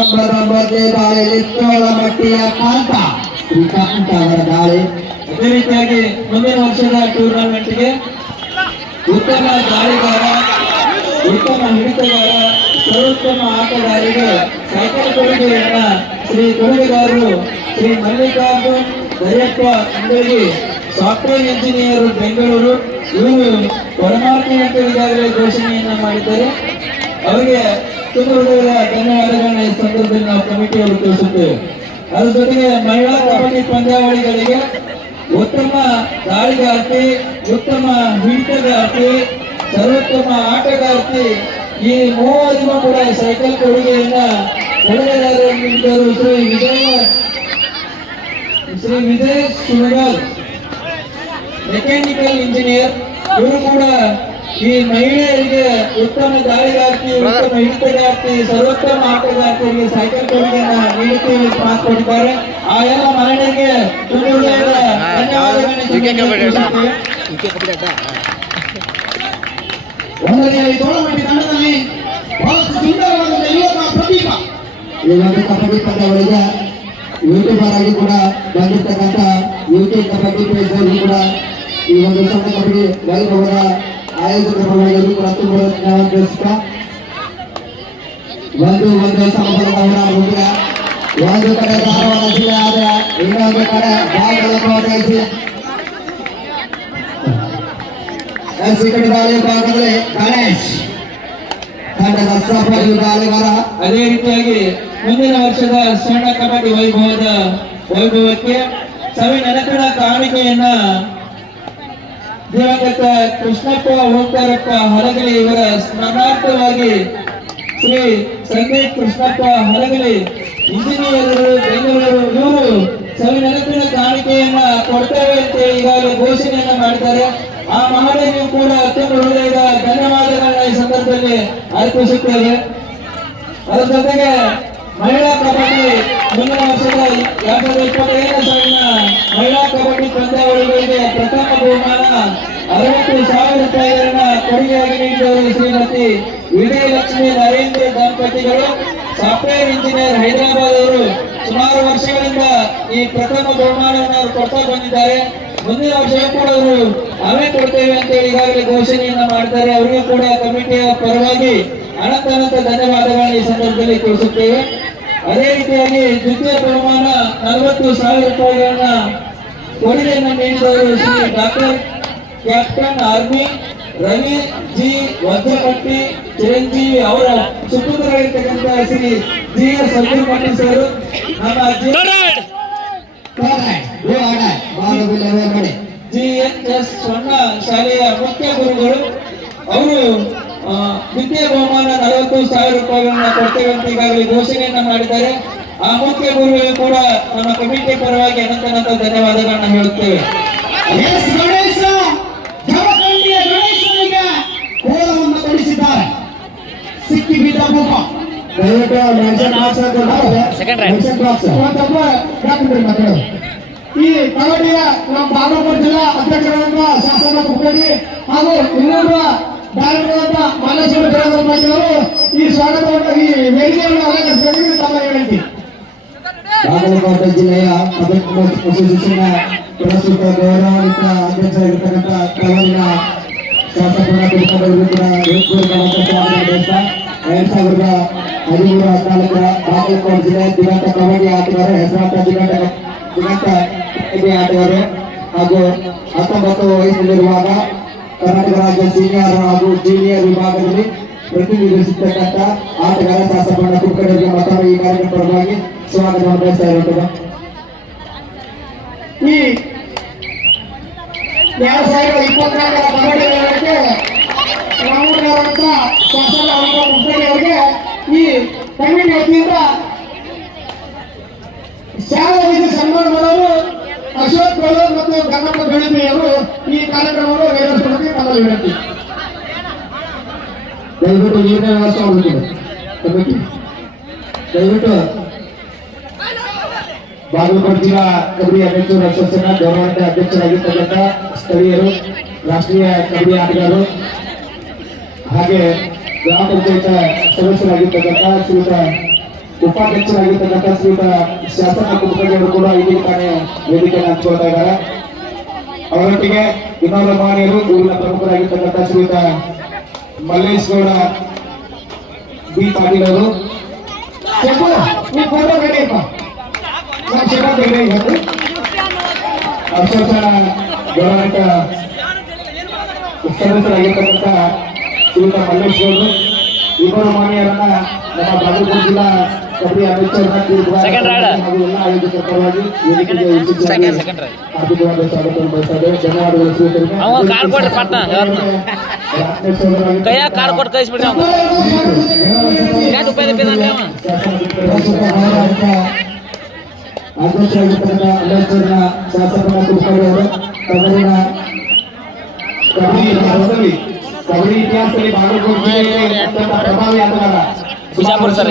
ಸಮಾರಂಭದ ಮಧ್ಯೆ ದಾಳಿಯಲ್ಲಿ ತೋಳಮಟ್ಟಿಯ ಕಾಂತ ಶ್ರೀಕಾಂತ್ ಅವರ ದಾಳಿ. ಅದೇ ರೀತಿಯಾಗಿ ಮುಂದಿನ ವರ್ಷದ ಟೂರ್ನಮೆಂಟ್ಗೆ ಉತ್ತಮ ದಾಳಿಗಾರ, ಉತ್ತಮ ಹಿಡಿತಗಾರ, ಸರ್ವೋತ್ತಮ ಆಟಗಾರರಿಗೆ ಸೈಕಲ್ ಕೊಡುಗೆಯನ್ನ ಶ್ರೀ ಕೊಡುಗೆದಾರರು ಶ್ರೀ ಮಲ್ಲಿಕಾರ್ಜುನ್ ದಯಪ್ಪ ಅಂಗಡಿ, ಸಾಫ್ಟ್ವೇರ್ ಇಂಜಿನಿಯರ್ ಬೆಂಗಳೂರು, ಇವರು ಪರಮಾರ್ಥಿ ಅಂತ ಈಗಾಗಲೇ ಘೋಷಣೆಯನ್ನ ಮಾಡಿದ್ದಾರೆ. ಅವರಿಗೆ ತುಂಬ ಹೃದಯದ ಧನ್ಯವಾದಗಳನ್ನ ಈ ಸಂದರ್ಭದಲ್ಲಿ ನಾವು ಕಮಿಟಿಯವರು ತಿಳಿಸುತ್ತೇವೆ. ಅದರ ಜೊತೆಗೆ ಮಹಿಳಾ ಕಬಡ್ಡಿ ಪಂದ್ಯಾವಳಿಗಳಿಗೆ ಉತ್ತಮ ದಾಳಿಗಾರ್ತಿ, ಉತ್ತಮ ಹಿಡಿತಗಾರ್ತಿ, ಸರ್ವೋತ್ತಮ ಆಟಗಾರ್ತಿ ಈ ಮೂವರಿಗೂ ಕೂಡ ಸೈಕಲ್ ಕೊಡುಗೆಯನ್ನ ಕೊಡುಗೆದಾರರು ಶ್ರೀ ವಿಜಯ್ ಸುನಗಲ್ ಮೆಕ್ಯಾನಿಕಲ್ ಇಂಜಿನಿಯರ್. ಇವರು ಕೂಡ ಈ ಮಹಿಳೆಯರಿಗೆ ಉತ್ತಮ ದಾಳಿಗಾರ್ತಿ, ಉತ್ತಮ ಹಿಡಿತಗಾರ್ತಿ, ಸರ್ವೋತ್ತಮ ಆಟಗಾರ್ತಿಯರಿಗೆ ಸೈಕಲ್ ಕೊಡುಗೆಯನ್ನ ನೀಡುತ್ತೇವೆ ಮಾತು ಕೊಟ್ಟಿದ್ದಾರೆ. ಆ ಎಲ್ಲ ಮಹಿಳೆಯರಿಗೆ ತುಂಬ ಹೃದಯದ ಧನ್ಯವಾದಗಳನ್ನು. ಒಂದನೇ ತೋಳಮಟ್ಟಿ ತಂಡದಲ್ಲಿ ಬಹಳಷ್ಟು ಸುಂದರವಾದ ಯುವಕ ಪ್ರತಿಭಾ ಈ ಒಂದು ಕಬಡ್ಡಿ ಪಂದ್ಯಾವಳಿಗೆ ಯೂಟ್ಯೂಬರ್ ಆಗಿ ಕೂಡ ಬಂದಿರ್ತಕ್ಕಂಥ ಯೂಟ್ಯೂಬ್ ಕಬಡ್ಡಿ ಪೇಜ್ ಕೂಡ ಈ ಒಂದು ಸಣ್ಣ ಕಬಡ್ಡಿ ವೈಭವದ ಆಯೋಜಕರ ಪರವಾಗಿ ಕೂಡ ತುಂಬ ಧನ್ಯವಾದ ತಿಳಿಸುತ್ತಾ ಒಂದು ಸಮಬಲದವರ ಹುಡುಗ ಒಂದು ಕಡೆ ಧಾರವಾಡ ಜಿಲ್ಲೆ ಆದರೆ ಇನ್ನೊಂದು ಕಡೆ ಬಾಗಲಕೋಟೆ ಜಿಲ್ಲೆ. ಕಡೆ ದಾಳಿ ಭಾಗದಲ್ಲಿ ಗಣೇಶ್ ತಂಡದ ಸಫಲ ದಾಳಿಗಾರ. ಅದೇ ರೀತಿಯಾಗಿ ಮುಂದಿನ ವರ್ಷದ ಸಣ್ಣ ಕಬಡ್ಡಿ ವೈಭವಕ್ಕೆ ಸವಿ ನೆನಪಿನ ಕಾಣಿಕೆಯನ್ನ ದಿವಂಗತ ಕೃಷ್ಣಪ್ಪ ಓಂಕಾರಪ್ಪ ಹಲಗಲಿ ಇವರ ಸ್ಮರಣಾರ್ಥವಾಗಿ ಶ್ರೀ ಸಂದೀಪ್ ಕೃಷ್ಣಪ್ಪ ಹಲಗಲಿ ಇಂಜಿನಿಯರ್ ಬೆಂಗಳೂರು ಇವರು ಸವಿ ನೆನಪಿನ ಕಾಣಿಕೆಯನ್ನ ಕೊಡ್ತೇವೆ ಅಂತ ಈಗಾಗಲೇ ಘೋಷಣೆಯನ್ನ ಮಾಡಿದ್ದಾರೆ. ಆ ಮಹನೀಯರಿಗೂ ಕೂಡ ಅತ್ಯಂತ ಹೃದಯದ ಧನ್ಯವಾದಗಳನ್ನ ಈ ಸಂದರ್ಭದಲ್ಲಿ ಅರ್ಪಿಸುತ್ತೇವೆ. ಅದರ ಜೊತೆಗೆ ಮಹಿಳಾ ಕಬಡ್ಡಿ ಮುಂದಿನ ವರ್ಷದ 2025ನೇ ಸಾಲಿನ ಮಹಿಳಾ ಕಬಡ್ಡಿ ಪಂದ್ಯಾವಳಿಗಳಿಗೆ ಪ್ರಥಮ ಬಹುಮಾನ 60,000 ರೂಪಾಯಿಗಳನ್ನ ಕೊಡುಗೆಯಾಗಿ ನೀಡಿದವರು ಶ್ರೀಮತಿ ವಿಜಯಲಕ್ಷ್ಮಿ ನರೇಂದ್ರ ದಂಪತಿಗಳು, ಸಾಫ್ಟ್ವೇರ್ ಇಂಜಿನಿಯರ್, ಹೈದರಾಬಾದ್ ಅವರು. ಸುಮಾರು ವರ್ಷಗಳಿಂದ ಈ ಪ್ರಥಮ ಬಹುಮಾನವನ್ನು ಅವರು ಕೊಡ್ತಾ ಬಂದಿದ್ದಾರೆ. ಮುಂದಿನ ವರ್ಷವೂ ಕೂಡ ಅವರು ಅವೇ ಕೊಡ್ತೇವೆ ಅಂತ ಈಗಾಗಲೇ ಘೋಷಣೆಯನ್ನ ಮಾಡಿದ್ದಾರೆ. ಅವರಿಗೂ ಕೂಡ ಕಮಿಟಿಯ ಪರವಾಗಿ ಅನಂತ ಧನ್ಯವಾದಗಳನ್ನು ಈ ಸಂದರ್ಭದಲ್ಲಿ ತಿಳಿಸುತ್ತೇವೆ. ಅದೇ ರೀತಿಯಾಗಿ ದ್ವಿತೀಯ ಬಹುಮಾನ 40,000 ರೂಪಾಯಿಗಳನ್ನ ಕೊಡುಗೆಯನ್ನು ನೀಡಿದವರು Shri doctor captain army Ravi G Vajrapatti Chiranjeevi ಅವರ ಸುಪುತ್ರರಾಗಿರ್ತಕ್ಕಂಥ Shri G S Vajrapatti sir, ನಮ್ಮ GNS ಸಣ್ಣ ಶಾಲೆಯ ಮುಖ್ಯ ಗುರುಗಳು. ಅವರು ದ್ವಿತೀಯ ಬಹುಮಾನ 40,000 ರೂಪಾಯಿಗಳನ್ನ ಕೊಡ್ತೇವೆ ಅಂತ ಈಗಾಗಲೇ ಘೋಷಣೆಯನ್ನ ಮಾಡಿದ್ದಾರೆ. ಆ ಮುಖ್ಯ ಗುರುಗಳು ಕೂಡ ನಮ್ಮ ಕಮಿಟಿ ಪರವಾಗಿ ಅನಂತ ಧನ್ಯವಾದಗಳನ್ನ ಹೇಳುತ್ತೇವೆ. ಕೊಡಿಸಿದ್ದಾರೆ ಸಿಕ್ಕಿ ಬಿದ್ದ ಮುಖ ಈ ಕಬಡ್ಡಿಯ ನಮ್ಮ ಬಾಗಲಕೋಟೆ ಜಿಲ್ಲಾ ಅಧ್ಯಕ್ಷರಾದ ಶಾಸನ ಕುಪ್ಪಡಿ ಹಾಗೂ ಇನ್ನೊಬ್ಬ ಡೈರೆಕ್ಟರ್ ಮಾಲೇಶ್ವರ ದೇವರ ಈ ಸ್ವಾಗತವನ್ನು ಈ ವೇದಿಕೆಯನ್ನು ಅಲಂಕರಿಸಬೇಕು ತಮ್ಮ ಹೇಳಿಕೆ. ಬಾಗಲಕೋಟೆ ಜಿಲ್ಲೆಯ ಅಸೋಸಿಯೇಷನ್ ಪ್ರಸ್ತುತ ಗೌರವಾನ್ವಿತ ಅಧ್ಯಕ್ಷರಾಗಿರ್ತಕ್ಕಂಥ ಕವಲಿನ ಶಾಸಕರ ಕುಟುಂಬದವರು ಕೂಡ 2013 ಬಾಗಲಕೋಟೆ ಜಿಲ್ಲೆ ದಿಗಂತ ಕಬಡ್ಡಿ ಆಟಗಾರ ಹೆಸರಾಂತ ದಿಗಂತ ಆಟಗಾರರು ಹಾಗೂ 19 ವಯಸ್ಸಿನಲ್ಲಿರುವಾಗ ಕರ್ನಾಟಕ ರಾಜ್ಯ ಸೀನಿಯರ್ ಹಾಗೂ ಜೂನಿಯರ್ ವಿಭಾಗದಲ್ಲಿ ಪ್ರತಿನಿಧಿಸಿರ್ತಕ್ಕಂಥ ಆಟಗಾರ ಶಾಸಕರ ಕುಟುಂಬದವರಿಗೆ ಮತ್ತೊಮ್ಮೆ ಈ ಕಾರ್ಯಕ್ರಮ ಪರವಾಗಿ ಸ್ವಾಗತವನ್ನು ಬಯಸ್ತಾ ಇರುತ್ತದೆ. ಈ 2024ರ ಕಬಡ್ಡಿ ಮೇಳಕ್ಕೆ ರಾಮೂರ್ನವರಂತ ಶಾಸಕ ಅವರಿಗೆ ಈ ಕಮಿಟಿ ವತಿಯಿಂದ ಶಾಲಾ ವಿದ್ಯೆ ಸನ್ಮಾನ ಮಾಡೋರು ಅಶೋಕ್ ಬೆಳೂರ್ ಮತ್ತು ಗಂಗಪ್ಪ ಬೆಳಪಿ ಅವರು ಈ ಕಾರ್ಯಕ್ರಮವನ್ನು ನೆರವೇರಿಸುವುದಕ್ಕೆ ತಮ್ಮಲ್ಲಿ ವಿನಂತಿ. ದಯವಿಟ್ಟು ನೀರಿನ ವ್ಯವಸ್ಥೆ ಮಾಡುತ್ತಿದೆ ಕಮಿಟಿ. ದಯವಿಟ್ಟು ಬಾಗಲಕೋಟೆ ಜಿಲ್ಲಾ ಕಬಡ್ಡಿ ಅಧ್ಯಕ್ಷರು ಅಸೋಸಿಯೇಷನ್ ಗೌರವಾನ್ವಿತ ಅಧ್ಯಕ್ಷರಾಗಿರ್ತಕ್ಕಂಥ ಸ್ಥಳೀಯರು, ರಾಷ್ಟ್ರೀಯ ಕಬಡ್ಡಿ ಆಟಗಾರರು ಹಾಗೆ ಗ್ರಾಮ ಪಂಚಾಯತ್ ಸದಸ್ಯರಾಗಿರ್ತಕ್ಕಂಥ ಶ್ರೀಯುತ ಉಪಾಧ್ಯಕ್ಷರಾಗಿರ್ತಕ್ಕಂಥ ಶ್ರೀಯುತ ಶಾಸನ ಕುಲಕರ್ಣಿ ಅವರು ಕೂಡ ಇಲ್ಲಿ ತಾನೇ ವೇದಿಕೆಯನ್ನು ಹಂಚಿಕೊಳ್ತಾ ಇದ್ದಾರೆ. ಅವರೊಟ್ಟಿಗೆ ಇನ್ನೋರ್ವ ಮಾನ್ಯರು ಊರಿನ ಪ್ರಮುಖರಾಗಿರ್ತಕ್ಕಂಥ ಶ್ರೀಯುತ ಮಲ್ಲೇಶ್ ಗೌಡ ಬಿ ಪಾಟೀಲ್ ಅವರು ಅಶೋಕನ ಗೌರವಾನ್ವಿತ ಸದಸ್ಯರಾಗಿರ್ತಕ್ಕಂಥ ಶ್ರೀಯುತ ಮಲ್ಲೇಶ್ ಗೌಡರು ಇಬ್ಬರು ಮಾನ್ಯರನ್ನ ನಮ್ಮ ಬಾಗಲಕೋಟೆ ಜಿಲ್ಲಾ ಕಬಡ್ಡಿ ಅಧ್ಯಕ್ಷರನ್ನ ಹಾಗೂ ಎಲ್ಲ ಆಯೋಜಕರ ಪರವಾಗಿ ವೇದಿಕೆಗೆ ಹಾರ್ದಿಕವಾದ ಸ್ವಾಗತವನ್ನು ಬಯಸ್ತಾರೆ. ಧನ್ಯವಾದಗಳು ಶ್ರೀಯುತರಿಗೆ. ಅಧ್ಯಕ್ಷರಾಗಿರ್ತಕ್ಕಂಥ ಅಧ್ಯಕ್ಷರನ್ನ ಶಾಸಕರ ಕುಲಕರ್ಣಿ ಅವರು ಕಬಡ್ಡಿ ಇತಿಹಾಸದಲ್ಲಿ ಬಾಗಲಕೋಟೆ ಜಿಲ್ಲೆಯಲ್ಲಿ ಅತ್ಯಂತ ಪ್ರಭಾವಿ ಆಟಗಾರ ಬಿಜಾಪುರ ಸರ್.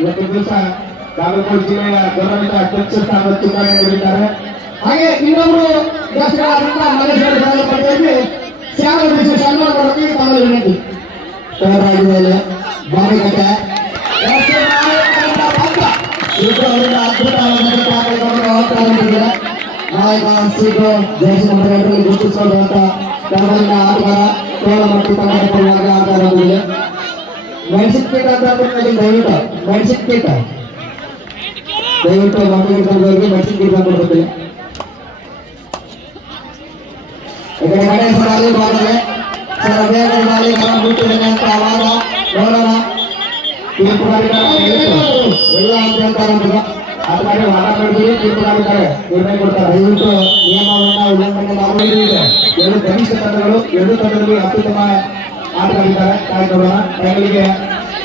ಇವತ್ತು ದಿವಸ ಬಾಗಲಕೋಟೆ ಜಿಲ್ಲೆಯ ಗೌರವಿತ ಅಧ್ಯಕ್ಷ ಸ್ಥಾನದ ಚುನಾವಣೆ ನೀಡಿದ್ದಾರೆ. ಹಾಗೆ ಇನ್ನೊಬ್ರು ಶಾಸಕರಾದಂತಹ ಮಲ್ಲೇಶ್ವರ ಪಟ್ಟಿಯಲ್ಲಿ ಸನ್ಮಾನ ಮಾಡೋಕೆ ತಮ್ಮಲ್ಲಿ ವಿನಂತಿ. ತಯಾರಾಗಿದೆ ಬಾವಿಕಟ್ಟೆ ನಾಯಕ ಸೀಟು ಜಯಶಂಕರರಲ್ಲಿ ಗುರುತಿಸಿಕೊಳ್ಳುವಂತ ಕನ್ನಡಿನ ಆಟಗಾರ ತೋಳಮಟ್ಟಿ ತಂಡದ ಪರವಾಗಿ ಆಟ ಆಡೋದಿದೆ. ಮೆಣಸಿನ ಕೀಟ ಅಂತ ದಯವಿಟ್ಟು ಮೆಣಸಿನ ಕೀಟ ದಯವಿಟ್ಟು ಮಕ್ಕಳಿಗೆ ಮೆಣಸಿನ ಕೀಟ ಕೊಡ್ಬೇಕು. ಗಣೇಶ ಬಾಲಿ ಬಾಗಿಲೆ ಸರ್ ಬೇಗ ಬಾಲಿ ಮನ ಬಿಟ್ಟಿದ್ದೇನೆ ಅಂತ ಅವಾಗ ನೋಡೋಣ. ಎಲ್ಲ ಅಂತ ಹೇಳ್ತಾರೆ ಆಟಗಾರರು ವಾದ ಮಾಡಿದ್ರೆ ತೀರ್ಪುಗಾರಿದ್ದಾರೆ ನಿರ್ಣಯ ಕೊಡ್ತಾರೆ. ದಯವಿಟ್ಟು ನಿಯಮವನ್ನ ಉಲ್ಲಂಘನೆ ಮಾಡುವುದಿದೆ. ಎರಡು ಕನಿಷ್ಠ ತಂಡಗಳು ಎರಡು ತಂಡದಲ್ಲಿ ಅತ್ಯುತ್ತಮ ಆಟಗಾರಿದ್ದಾರೆ. ಕಾಯ್ಕೊಳ್ಳೋಣ. ಫೈನಲ್ಗೆ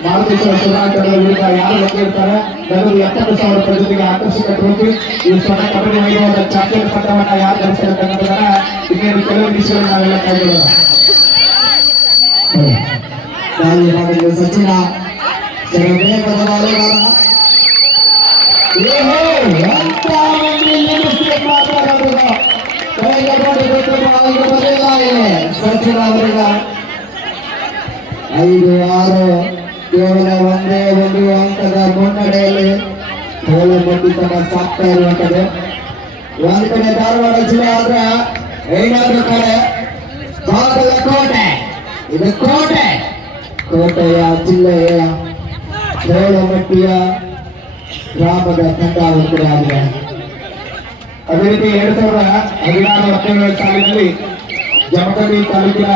ಮಾರುತೇಶ್ವರ ಶಿವರಾಜ್ ತಂಡದ ವಿರುದ್ಧ ಯಾರು ಲಗ್ಗೆ ಇರ್ತಾರೆ ನಗದು 70,000 ರೂಪಾಯಿ ಜೊತೆಗೆ ಆಕರ್ಷಕ ಟ್ರೋಫಿ ಈ ಸ್ವರ್ಣ ಕಬಡ್ಡಿ ವೈಭವದ ಚಾಂಪಿಯನ್ ಪಟ್ಟವನ್ನ ಯಾರು ಗಳಿಸಿರ್ತಕ್ಕಂಥದನ್ನ ಇನ್ನೇನು ಕೆಲವು ವಿಷಯಗಳು ನಾವೆಲ್ಲ ಕಾಯ್ಕೊಳ್ಳೋಣ. ಸಚಿನ ಸಚಿನ ಅವರಿಗೆ 5-6 ಕೇವಲ ಒಂದೇ ಒಂದು ಅಂಕದ ಮುನ್ನಡೆಯಲ್ಲಿ ತೋಳಮಟ್ಟಿ ತಂಡ ಸಾಕ್ತಾ ಇರುವಂತದ್ದು. ಒಂದ್ ಕಡೆ ಧಾರವಾಡ ಜಿಲ್ಲೆ ಆದ್ರೆ ಇನ್ನೊಂದು ಕಡೆ ಬಾಗಲಕೋಟೆ. ಇದು ಕೋಟೆಯ ಜಿಲ್ಲೆಯ ತೋಳಮಟ್ಟಿಯ ಗ್ರಾಮದ ತಂಡ ಒಂದು ಕಡೆ ಆಗಿದೆ. ಅದೇ ರೀತಿ 2016-17 ಸಾಲಿನಲ್ಲಿ ಜಮಖಂಡಿ ತಾಲೂಕಿನ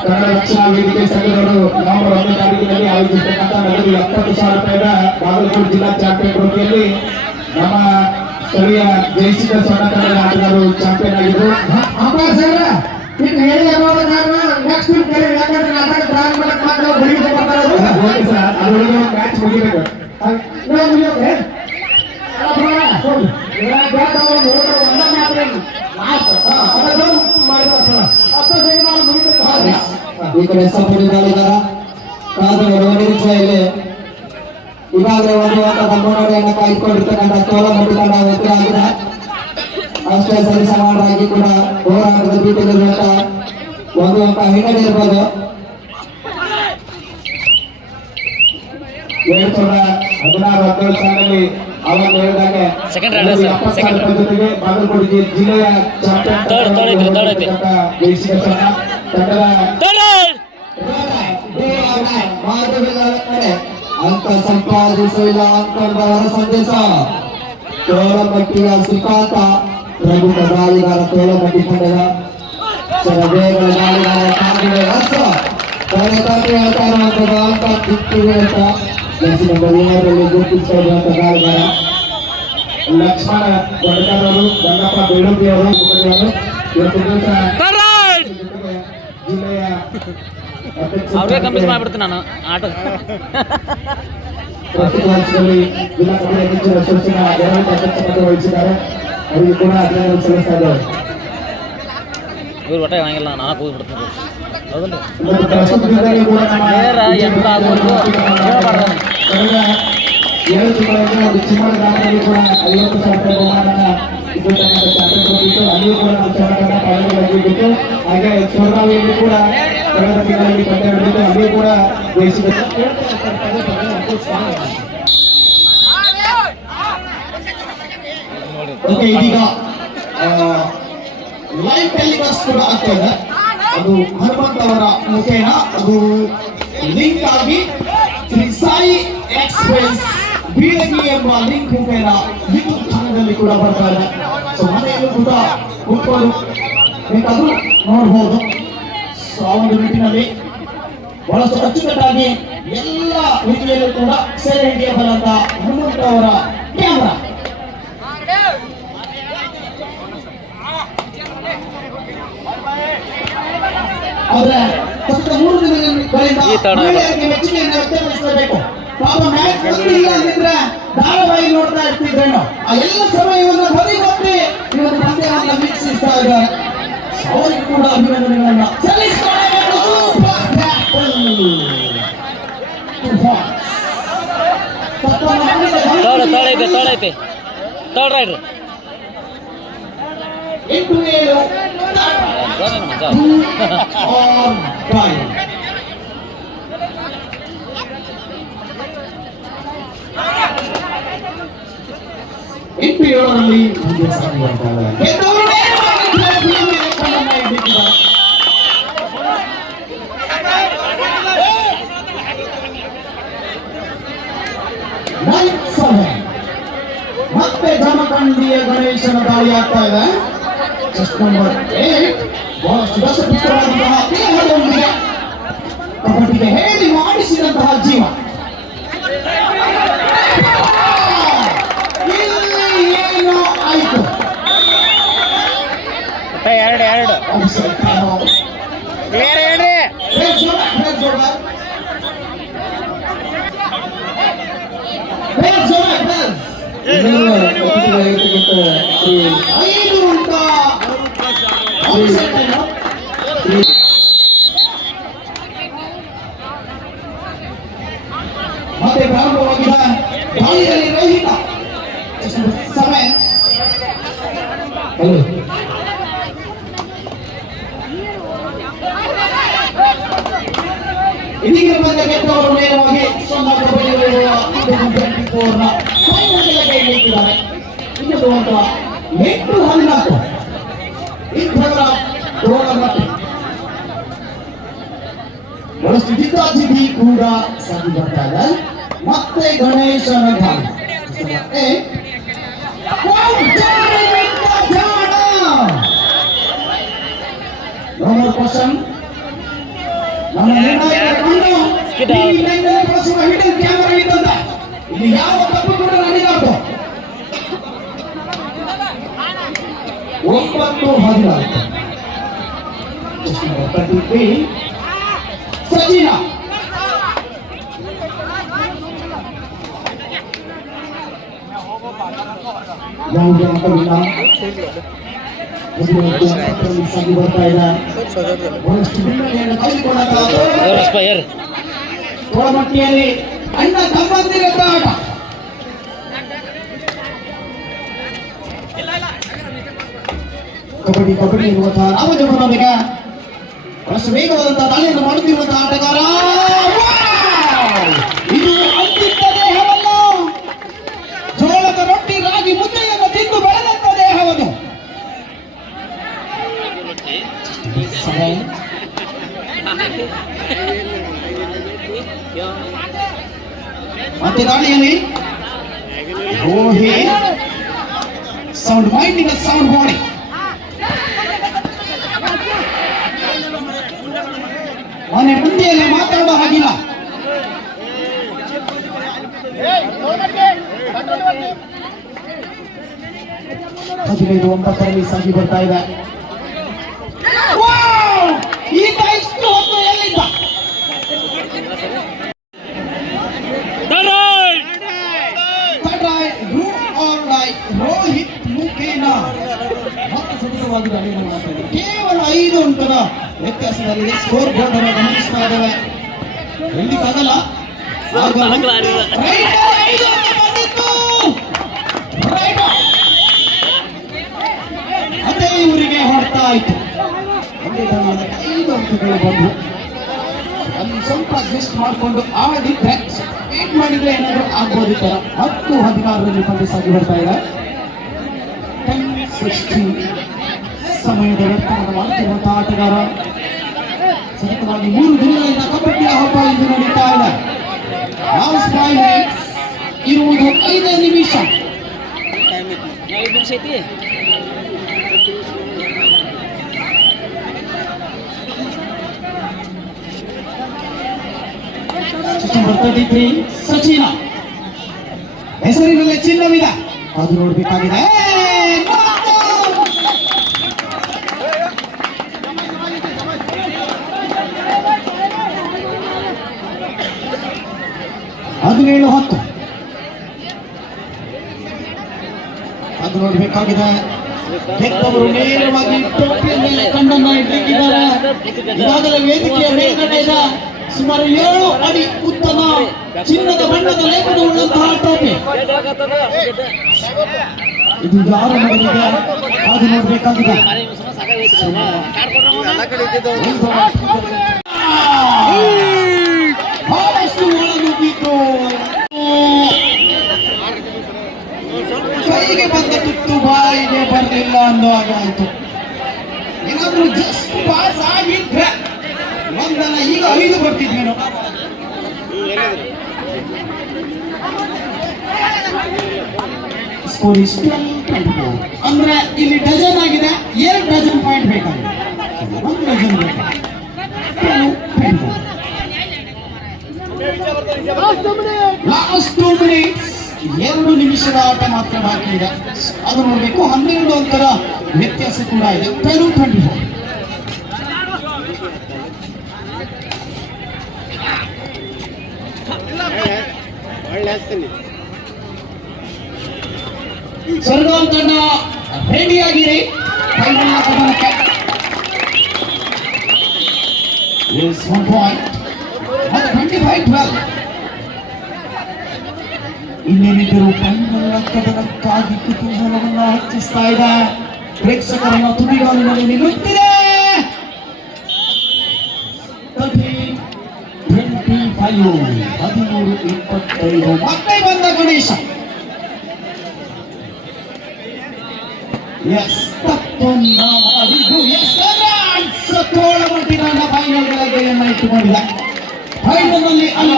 ಕನ್ನಡ ರಕ್ಷಣಾ ವೇದಿಕೆ ಸಂಘದವರು ನವೆಂಬರ್ 1ನೇ ತಾರೀಕಿನಲ್ಲಿ ಆಯೋಜಿಸಿರ್ತಕ್ಕಂಥ ನಗದು 70,000 ರೂಪಾಯಿಯ ಬಾಗಲಕೋಟೆ ಜಿಲ್ಲಾ ಚಾಂಪಿಯನ್ ಟ್ರೋಫಿಯಲ್ಲಿ ನಮ್ಮ ಸ್ಥಳೀಯ ಜಯಸಿಂಗ ಸ್ವರ್ಣ ತಂಡದ ಆಟಗಾರರು ಚಾಂಪಿಯನ್ ಆಗಿದ್ರು. ಅದರೊಳಗೆ ಮ್ಯಾಚ್ ಮುಗಿಬೇಕು. ಈ ಕಡೆ ಸಂಪೂರ್ಣಿದ್ದಾರೆ ನಿರೀಕ್ಷೆಯಲ್ಲಿ ಈಗಾಗಲೇ ಒಂದು ವಾರದ ಮುನ್ನಡೆಯನ್ನು ಕಾಯ್ದುಕೊಂಡಿರ್ತಕ್ಕಂಥ ತೋಳಮಟ್ಟಿ ತಂಡ ಎದುರಾಗಿದೆ. ಅಷ್ಟೇ ಸರಿಸಮಾನರಾಗಿ ಕೂಡ ಹೋರಾಟದ ಬೀಟಲ್ಲಿರುವಂತ ಒಂದು ಅಂಕ ಹಿನ್ನಡೆ ಇರ್ಬೋದು. 2016-17 ಸಾಲಿನಲ್ಲಿ ಅವಾಗ ಹೇಳಿದಾಗೆ ಜೊತೆಗೆ ಬಾಗಲಕೋಟೆ ಜಿಲ್ಲೆಯ ಚಾಂಪಿಯನ್ ಅಂಕ ಸಂಪಾದಿಸಿಲ್ಲ ಅಂಕಣದವರ ಸಂದೇಶ. ತೋಳಮಟ್ಟಿಯ ಶ್ರೀಕಾಂತ ಪ್ರಮುಖ ದಾಳಿಗಾರ ತೋಳಮಟ್ಟಿ ತಂಡದ ವೇಗದ ದಾಳಿಗಾರ ಹೇಳ್ತಾ ಇರುವಂತದ್ದು ಅಂಕ ಕಿಕ್ಕಿದೆ ಅಂತ ಗುರುತಿಸಿಕೊಳ್ಳುವಂತ ದಾಳಿಗಾರ ಲಕ್ಷ್ಮಣ ದೊಡ್ಡಕರವರು ಗಂಗಪ್ಪ ಬೇಳುಂಬಿ ಅವರು ಮುಖಂಡರು ಇವತ್ತು ದಿವಸ ಜಿಲ್ಲೆಯ ಅವ್ರಿಗೆ ಕಂಪ್ಲೀಟ್ ಮಾಡ್ಬಿಡ್ತೀನಿ ನಾನು ಆಟ. ಪ್ರಸ್ತುತ ವರ್ಷದಲ್ಲಿ ಜಿಲ್ಲಾ ಕಬಡ್ಡಿ ಅಧ್ಯಕ್ಷರ ಅಸೋಸಿಯೇಷನ್ ಗೌರವಿತ ಅಧ್ಯಕ್ಷ ಪದ ವಹಿಸಿದ್ದಾರೆ. ಅವರಿಗೆ ಕೂಡ ಅಭಿನಂದನೆ ಸಲ್ಲಿಸ್ತಾ ಇದ್ದಾರೆ. ಇವ್ರು ಒಟ್ಟ ಹಂಗಿಲ್ಲ ನಾನು ಹೋಗ್ಬಿಡ್ತೀನಿ. ಹೌದಲ್ಲ ಪ್ರಸ್ತುತ ದಿನದಲ್ಲಿ ಕೂಡ ನಮ್ಮ ನೇರ ಎಂತ ಆಗ್ಬೋದು ಹೇಳ್ಬಾರ್ದು. 7 ತಿಂಗಳಲ್ಲಿ ಒಂದು ಚಿಮ್ಮಡ ಗ್ರಾಮದಲ್ಲಿ ಕೂಡ 50,000 ರೂಪಾಯಿ ಬಹುಮಾನ ಇದ್ದಕ್ಕಂಥ ಚಾಂಪಿಯನ್ ಇತ್ತು. ಅಲ್ಲಿಯೂ ಕೂಡ ನಮ್ಮ ಚನ್ನಕಂಡ ಪಾಲ್ಗೊಳ್ಳಲಾಗಿತ್ತು. ಹಾಗೆ ಸೋರ್ಗಾವಿಯಲ್ಲಿ ಕೂಡ ಕಳೆದ ತಿಂಗಳಲ್ಲಿ ಪಂದ್ಯ ನಡೆದಿತ್ತು. ಅಲ್ಲಿಯೂ ಕೂಡ ದೇಶದ ಓಕೆ, ಇದೀಗ ಲೈವ್ ಟೆಲಿಕಾಸ್ಟ್ ಕೂಡ ಆಗ್ತಾ ಇದೆ. ಅದು ಹನುಮಂತ್ ಅವರ ಮುಖೇನ ಅದು ಲಿಂಕ್ ಆಗಿ ಶ್ರೀ ಸಾಯಿ ಎಕ್ಸ್ಪ್ರೆಸ್ ಬೀಳಗಿ ಎಂಬ ಲಿಂಕ್ ಮುಖೇನ ಯೂಟ್ಯೂಬ್ ಚಾನಲ್ ಕೂಡ ಬರ್ತಾ ಇದೆ. ಸೊ ಮನೆಯಲ್ಲೂ ಕೂಡ ಕೂತ್ಕೊಂಡು ಬೇಕಾದ್ರೂ ನೋಡಬಹುದು. ಸೊ ಆ ಒಂದು ನಿಟ್ಟಿನಲ್ಲಿ ಬಹಳಷ್ಟು ಅಚ್ಚುಕಟ್ಟಾಗಿ ಎಲ್ಲ ರೀತಿಯಲ್ಲೂ ಕೂಡ ಸೆರೆ ಹಿಡಿಯಬಲ್ಲಂತ ಹನುಮಂತ ಅವರ ಕ್ಯಾಮರಾ. ಆದ್ರೆ ಸತತ 3 ದಿನಗಳಿಂದ ಮಹಿಳೆಯರಿಗೆ ಮೆಚ್ಚುಗೆಯನ್ನು ವ್ಯಕ್ತಪಡಿಸಬೇಕು. ಪಾಪ ಮ್ಯಾಚ್ ಬಂದಿಲ್ಲ ಅಂದಿದ್ರೆ ಧಾರಾವಾಹಿ ನೋಡ್ತಾ ಇರ್ತಿದ್ರೇನೋ. ಆ ಎಲ್ಲ ಸಮಯವನ್ನು ಬದಿಗೊತ್ತಿ ಈ ಒಂದು ಪಂದ್ಯವನ್ನು ವೀಕ್ಷಿಸ್ತಾ ಇದ್ದಾರೆ. ಅವರಿಗೆ ಕೂಡ ಅಭಿನಂದನೆಗಳನ್ನ ಸಲ್ಲಿಸಿಕೊಳ್ಳಬೇಕು. Super tackle. ತೊಳೈತೆ 8-7 8-7ರಲ್ಲಿ ಮುಂದೆ ಸಾಗಿ ಬರ್ತಾರೆ. ಮತ್ತೆ ಜಮಖಂಡಿಯ ಗಣೇಶನ ದಾಳಿ ಆಗ್ತಾ ಇದೆ. ಚೆಸ್ಟ್ ನಂಬರ್ 8 ಬಹಳಷ್ಟು ದಶಪುಷ್ಟವಾದಂತಹ ದೇಹದೊಂದಿಗೆ ಕಬಡ್ಡಿಗೆ ಹೇಳಿ ಮಾಡಿಸಿದಂತಹ ಜೀವ. ಇಲ್ಲಿ ಏನೋ ಆಯ್ತು. ಮತ್ತೆ ಪ್ರಾರಂಭವಾಗಿದ್ದ ದಾಳಿಯಲ್ಲಿ ರೋಹಿತ ಸಮಯ ಇದೀಗ ಬಂದ ಗೆದ್ದವರು ನೇರವಾಗಿ ಕಬಡ್ಡಿ ಕೈಗೆತ್ತಿದ್ದಾರೆ. ಇನ್ನೊಂದು ಅಂತ 8-14 ಇಂಥವರ ಟೂರ್ನಮೆಂಟ್ ಬಹಳಷ್ಟು ಜಿದ್ದಾಜಿದ್ದಿ ಕೂಡ ಸಾಗಿ ಬರ್ತಾ ಇದೆ. ಮತ್ತೆ ಗಣೇಶನ ದಾಳಿ. No more question. ನಮ್ಮ ನಿರ್ಣಾಯಕ ಬಳಸುವ ಹಿಡನ್ ಕ್ಯಾಮೆರಾ ಇದ್ದಂತ ಇಲ್ಲಿ ಯಾವ ತಪ್ಪು ಕೂಡ ನಡೆಯಬಾರದು. 9-14 ಸಚಿನ ಯಾವುದೇ ಅಂಕವಿಲ್ಲ. ಸಾಗಿ ಬರ್ತಾ ಇದೆ. ಬಹಳಷ್ಟು ಹಿನ್ನಡೆಯನ್ನು ಕಳೆದುಕೊಂಡಂತಹ ತೋಳಮಟ್ಟಿಯಲ್ಲಿ ಅಣ್ಣ ತಮ್ಮಂದಿರ ಆಟ. ಕಬಡ್ಡಿ ಎನ್ನುವಂತಹ ರಾಮಜಮ್ಮನೊಂದಿಗೆ ಬಹಳಷ್ಟು ವೇಗವಾದಂತಹ ದಾಳಿಯನ್ನು ಮಾಡುತ್ತಿರುವಂತಹ ಆಟಗಾರ. ಇದು ಅಂತಿದ್ದ ದೇಹವನ್ನು ಜೋಳದ ರೊಟ್ಟಿ ರಾಗಿ ಮುದ್ದೆಯನ್ನು ತಿಂದು ಬೆಳೆದಂತ ದೇಹವನ್ನು ಮತ್ತೆ ದಾಳಿಯಲ್ಲಿ Rohit sound minding sound body. ಮನೆ ಮುಂದೆಯಲ್ಲಿ ಮಾತಾಡೋ ಹಾಗಿಲ್ಲ. 15-9 ಸಾಗಿ ಬರ್ತಾ ಇದೆ. ಈಗ ಇಷ್ಟು ಹೊತ್ತು ಎಲ್ಲಿದ್ದ? ರೋಹಿತ್ ಮುಖೇನ ಮತ್ತೆ ಸತತವಾಗಿ ದಾಳಿಯನ್ನು ಮಾಡ್ತಾ ಇದೆ. ಕೇವಲ 5 ಅಂಕದ ವ್ಯತ್ಯಾಸದಲ್ಲಿ ಸ್ಕೋರ್ ಬೋರ್ಡ್ ಅನ್ನು ಗಮನಿಸ್ತಾ ಇದ್ದೇವೆ. ಎಲ್ಲಿಗಾಗಲ್ಲ. ರೈಟ್ ಅದೇ ಇವರಿಗೆ ಹೊಡ್ತಾ ಇತ್ತು. ಒಂದೇ ದಾಳಿಯಲ್ಲಿ 5 ಅಂಕಗಳು ಬಂದು ಅಲ್ಲಿ ಸ್ವಲ್ಪ ಅಡ್ಜಸ್ಟ್ ಮಾಡಿಕೊಂಡು ಆಡಿದ್ರೆ ಏಟ್ ಮಾಡಿದ್ರೆ ಏನಾದರೂ ಆಗ್ಬೋದಿತ್ತ. 10-16ರಲ್ಲಿ ಪಂದ್ಯ ಸಾಗಿ ಬರ್ತಾ ಇದೆ. 10-16 ಸಮಯದ ವ್ಯರ್ಥವನ್ನು ಮಾಡುತ್ತಿರುವಂತಹ ಆಟಗಾರ. ಸತತವಾಗಿ 3 ದಿನಗಳಿಂದ ಕಬಡ್ಡಿಯ ಹಬ್ಬ ಇಂದು ನಡೀತಾ ಇದೆ. ಲಾಸ್ಟ್ 5 ಮಿನಿಟ್ಸ್ ಇರುವುದು 5 ನಿಮಿಷ. ನಂಬರ್ 33 ಸಚಿನ ಹೆಸರಿನಲ್ಲೇ ಚಿನ್ನವಿದೆ, ಅದು ನೋಡಬೇಕಾಗಿದೆ. ಹದಿನೇಳು 10 ಅದು ನೋಡಬೇಕಾಗಿದೆ. ಗೆದ್ದವರು ನೇರವಾಗಿ ಟೋಪಿಯ ಮೇಲೆ ಕಣ್ಣನ್ನ ಇಟ್ಟಿದ್ದಾರೆ. ಈಗಾಗಲೇ ವೇದಿಕೆಯ ಮೇಲ್ಗಡೆ ಇದೆ ಸುಮಾರು 7 ಅಡಿ ಉತ್ತಮ ಚಿನ್ನದ ಬಣ್ಣದ ಲೇಪನ ಉಳ್ಳಂತಹ ಟೋಪಿ. ಇದು ಯಾರು ನೋಡಿದೆ ಅದು ನೋಡಬೇಕಾಗಿದೆ. ಬಹಳಷ್ಟು ಒಳನುಗ್ಗಿದ್ದು ಕೈಗೆ ಬಂದ ತುತ್ತು ಬಾಯಿಗೆ ಬರಲಿಲ್ಲ ಅನ್ನೋ ಹಾಗೆ ಆಯ್ತು. ಏನಾದ್ರೂ ಜಸ್ಟ್ ಪಾಸ್ ಆಗಿದ್ರೆ ಒಂದಲ್ಲ ಈಗ 5 ಬರ್ತಿದ್ವೇನೋ. ಸ್ಕೋರ್ ಇಷ್ಟು ಅಂದ್ರೆ ಇಲ್ಲಿ ಡಜನ್ ಆಗಿದೆ. 2 ಡಜನ್ ಪಾಯಿಂಟ್ ಬೇಕಾಗಿದೆ. 1 ಡಜನ್ ಬೇಕಾಗಿದೆ. ಲಾಸ್ಟ್ 2 ಮಿನಿಟ್ಸ್ 2 ನಿಮಿಷದ ಆಟ ಮಾತ್ರ ಬಾಕಿ ಇದೆ. ಅದು ನೋಡಬೇಕು. 12 ಅಂತರ ವ್ಯತ್ಯಾಸ ಕೂಡ ಇದೆ. 10-24 ಸರ್ಗಾಮ್ ತಂಡ ರೆಡಿಯಾಗಿರಿ ಫೈನಲ್ ಕದನಕ್ಕೆ. 1 ಪಾಯಿಂಟ್ ಮತ್ತು 25-12. ಇನ್ನೇನಿದ್ದರೂ ಫೈನಲ್ ಕದನಕ್ಕಾಗಿ ಕುತೂಹಲವನ್ನು ಹೆಚ್ಚಿಸ್ತಾ ಇದೆ. ಪ್ರೇಕ್ಷಕರನ್ನ ತುದಿಗಾಲಿನಲ್ಲಿ ನಿಲ್ಲುತ್ತಿದೆ. 13-25 ಮತ್ತೆ ಬಂದ ಗಣೇಶ. ತಪ್ಪನ್ನ ಮಾಡಿದ್ದು ತೋಳಮಟ್ಟಿನ ಫೈನಲ್ ಗೆಳೆಯನ್ನ ಇಟ್ಟುಕೊಂಡಿದೆ. ಫೈನಲ್ ನಲ್ಲಿ ಅಲ್ಲಿ